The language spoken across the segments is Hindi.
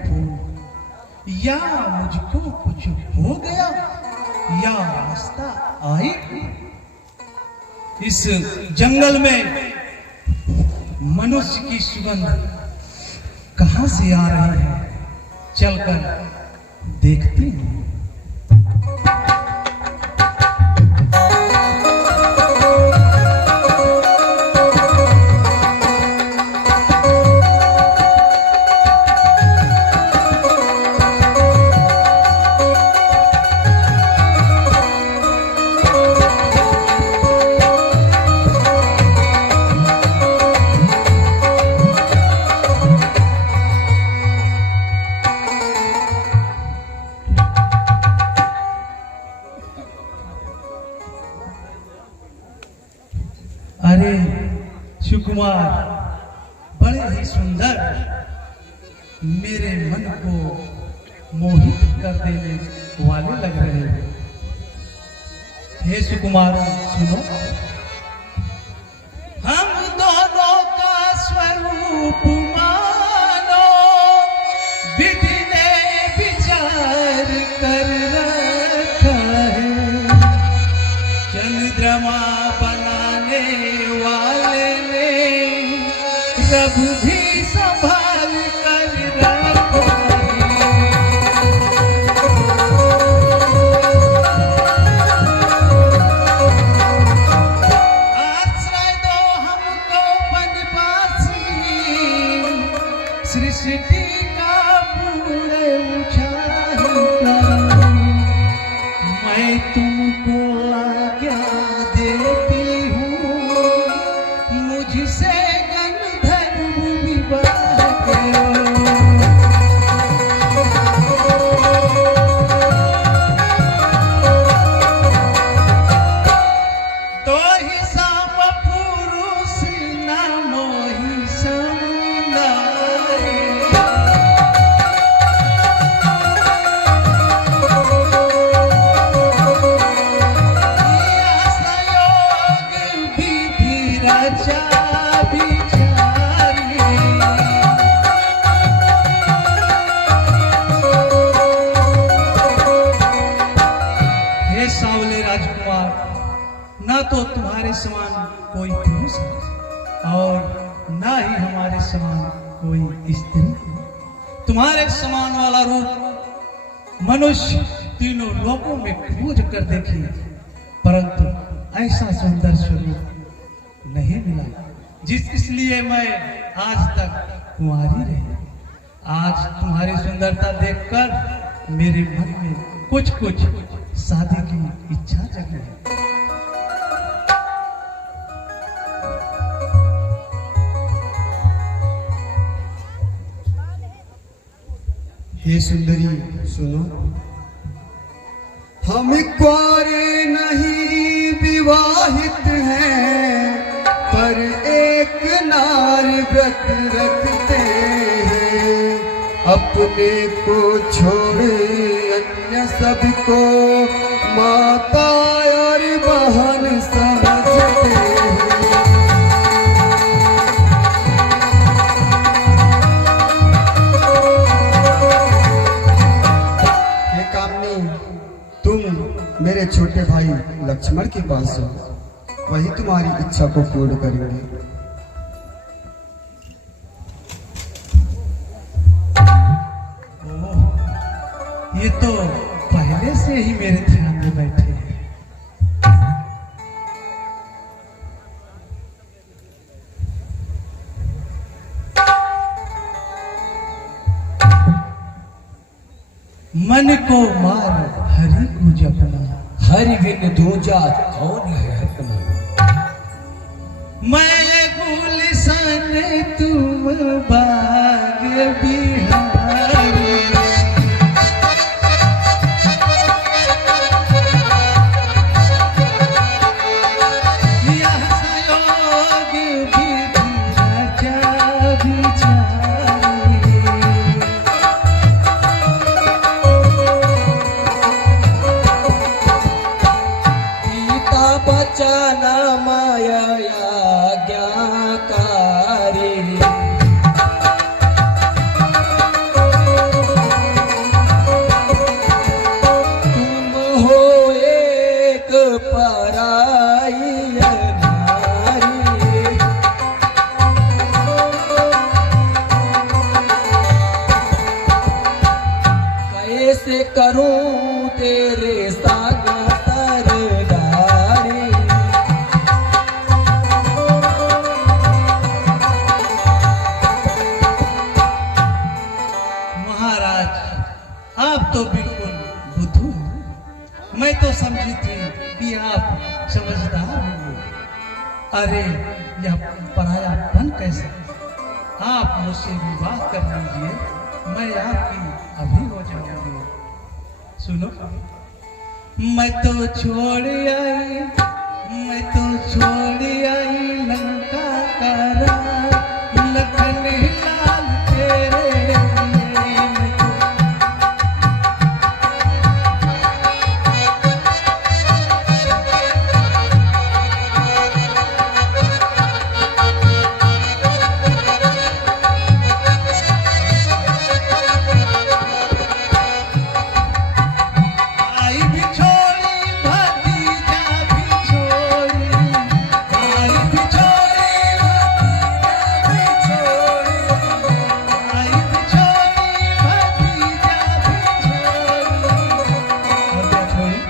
फूल, या मुझको कुछ हो गया या रास्ता आई। इस जंगल में मनुष्य की सुगंध कहां से आ रही है, चलकर देखती हूँ। अरे सुकुमार, बड़े ही सुंदर, मेरे मन को मोहित कर देने वाले लग रहे हैं। हे सुकुमारों सुनो, हम दोनों का स्वरूप मानो, विधि ने विचार कर रखा है। चंद्रमा बनाने वाले ने रब भी संभाल कर रखा है। आश्रय दो हमको बनवासी, सृष्टि का पूर्ण उछाल कर। मैं तुमको आज्ञा देती हूँ, मुझसे गंधर्व विवाह करो। तो ही साम पुरुष ना मोहि समुदाय। हे सावले राजकुमार, ना तो तुम्हारे समान कोई पुरुष है और ना ही हमारे समान कोई स्त्री है। तुम्हारे समान वाला रूप मनुष्य तीनों लोकों में खोज कर देखे, परंतु ऐसा सुंदर स्वरूप नहीं मिला, इसलिए मैं आज तक कुंवारी रही। आज तुम्हारी सुंदरता देखकर मेरे मन में कुछ कुछ शादी की इच्छा जगी है। हे सुंदरी सुनो, हम कुंवारे नहीं विवाहित हैं, पर एक नार व्रत रखते हैं। अपने को छोड़े अन्य सबको माता और बहन समझते हैं। हे कामनी, तुम मेरे छोटे भाई लक्ष्मण के पास हो, वही तुम्हारी इच्छा को पूर्ण करेंगे। ये तो पहले से ही मेरे ध्यान में बैठे हैं। मन को मार हरि को जपना, हरि बिन दूजा कौन है अपना। मैं गुलशन तुम बाग बिहारी। यह संयोग विधि रचा विचारी। गीता बचन माया ज्ञाकारी। आप तो बिल्कुल बुद्धू हैं। मैं तो समझी थी कि आप समझदार होंगे। अरे यह परायापन कैसा? आप मुझसे विवाह कर लीजिए, मैं आपकी अभी हो जाऊंगी। सुनो, मैं तो छोड़ आई, मैं तो छोड़ आई लंका का राज, लखन लाल तेरे लिए। मैं तो आई भी छोड़ी, भतीजा भी छोड़ी, आई भी छोड़ी, भतीजा भी छोड़ी, आई भी छोड़ी, भतीजा भी छोड़ी। और क्या छोड़ी?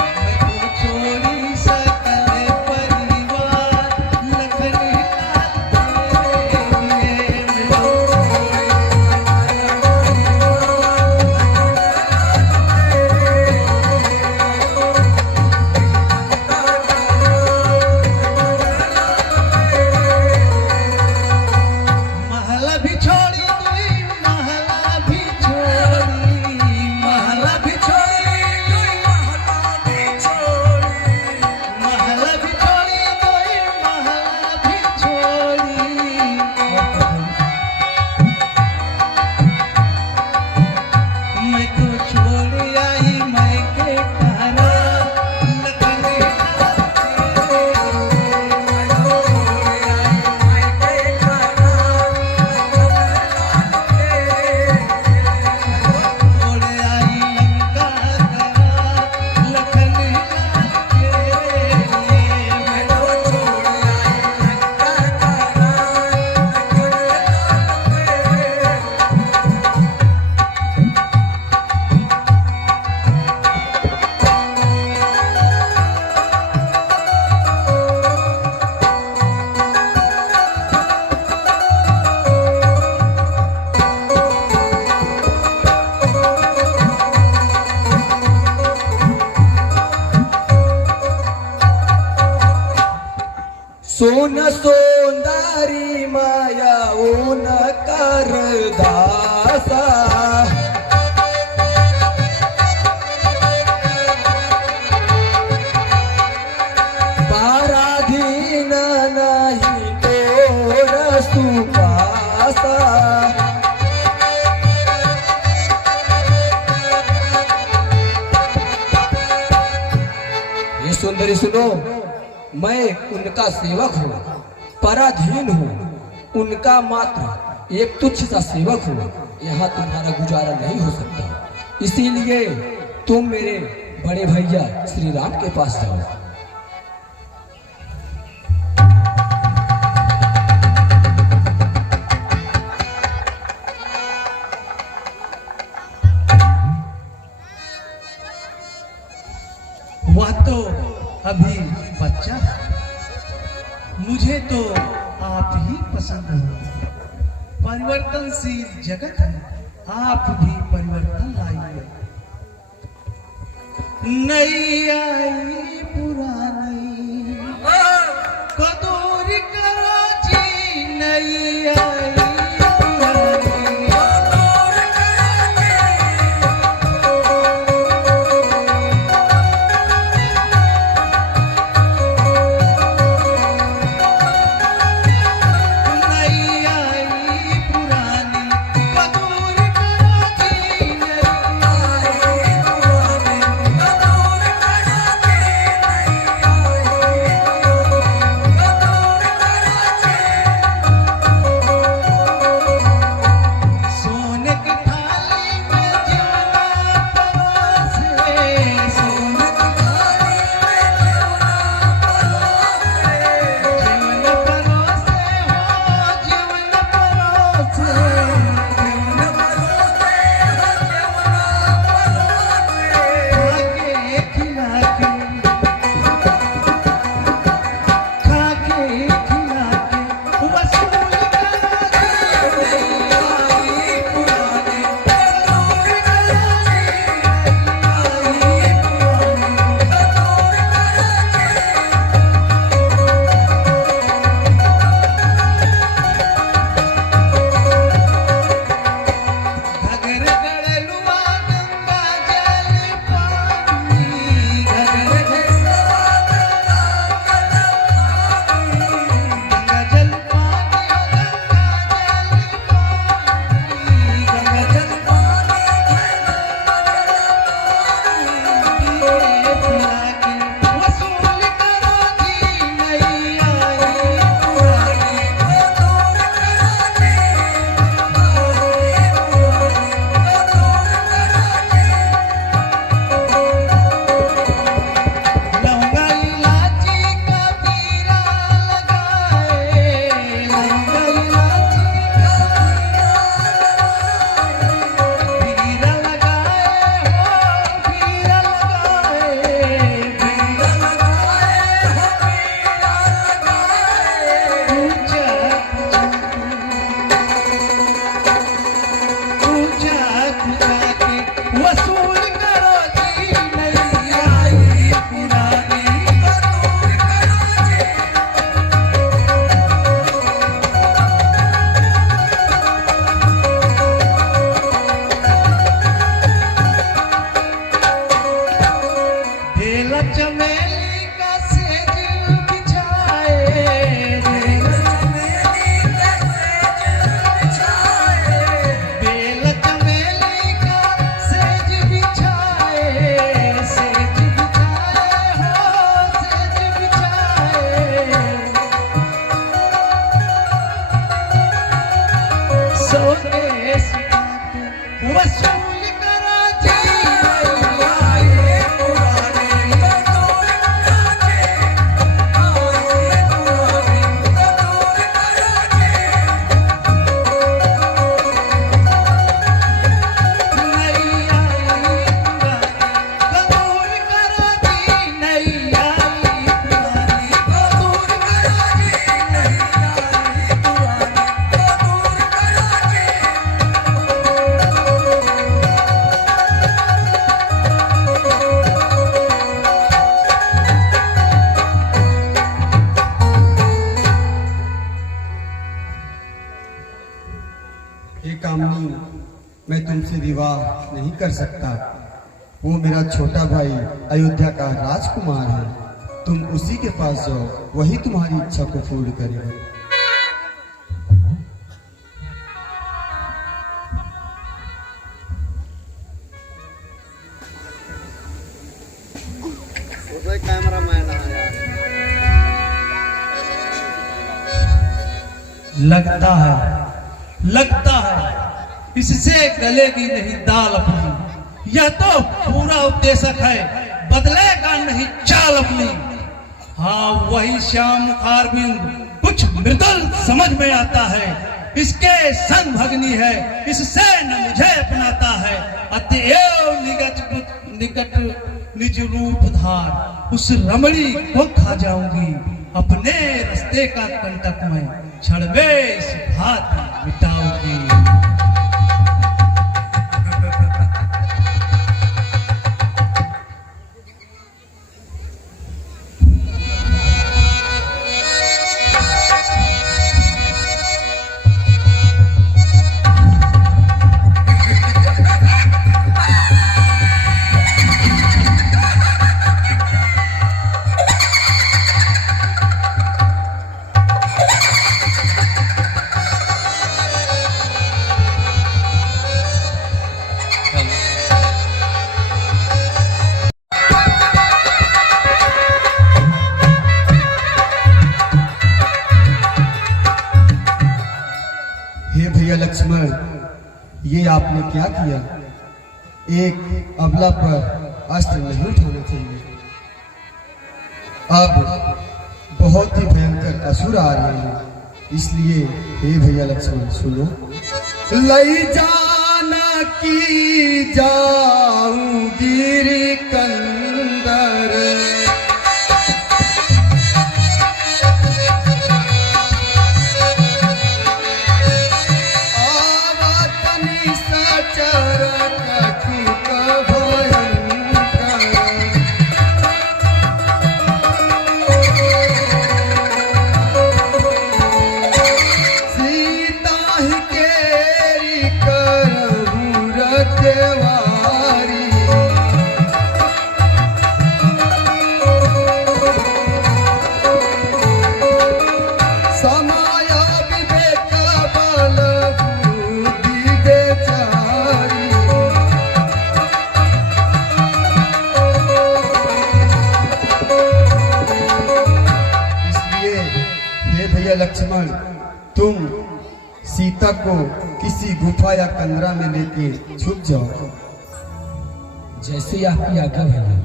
मैं तो छोड़ी सकल परिवार, लखन लाल तेरे लिए। मैं तो महला भी छोड़ी, दुई महला भी छोड़ी, महला भी छोड़ी, दुई महला भी छोड़ी, महला भी छोड़ी, दुई महला भी छोड़ी। मैं तो छोड़ आई मैं के तारा, लखन लाल छोड़ आई लंका का, लखन लाल तेरे लिए। मैं तो छोड़ आई लंका का, सोन सोंदारी माया ऊन कर दासा, पराधीन नहीं तोर सुपासा। ये सुंदरी सुनो, मैं उनका सेवक हूँ, पराधीन हूँ, उनका मात्र एक तुच्छ सा सेवक हूँ। यहाँ तुम्हारा गुजारा नहीं हो सकता, इसीलिए तुम मेरे बड़े भैया श्री राम के पास जाओ। वह तो अभी बच्चा है, मुझे तो आप ही पसंद हो। परिवर्तनशील जगत है, आप भी परिवर्तन लाइए। नई आई पुरानी कदूर करो जी, नई आई पुरानी। नई आई पुरानी कदूर करो जी, नई आई पुरानी कदूर करो जी, नई आई पुरानी कदूर करो जी। बरसों के सिक्के वसूल करा जी आए पुराने हे कामनी, मैं तुमसे विवाह नहीं कर सकता। वो मेरा छोटा भाई अयोध्या का राजकुमार है। तुम उसी के पास जाओ, वही तुम्हारी इच्छा को पूर्ण करेगा। लगता है इससे गलेगी नहीं दाल अपनी। यह तो पूरा उपदेशक है, बदलेगा नहीं चाल अपनी। हाँ वही श्याम मुखारबिंद कुछ मृदुल समझ में आता है। इसके संग भगनी है, इससे न मुझे अपनाता है। अतएव निकट निज रूप धार उस रमणी को खा जाऊंगी। अपने रास्ते का कंटक मैं क्षण में इस भांति मिटाऊंगी। हे भैया लक्ष्मण, ये आपने क्या किया? एक अबला पर अस्त्र नहीं उठाना चाहिए। अब बहुत ही भयंकर असुर आ रहे हैं, इसलिए हे भैया लक्ष्मण सुनो। लई जाना की जाऊं गिरी कंदर, लक्ष्मण तुम सीता को किसी गुफा या कंदरा में लेके छुप जाओ। जैसे आपकी आज्ञा भैया।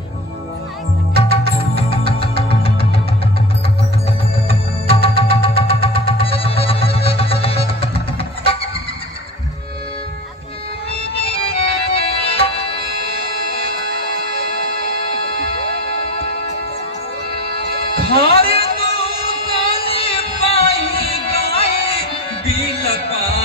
खारे तो पाई गाय बिल पा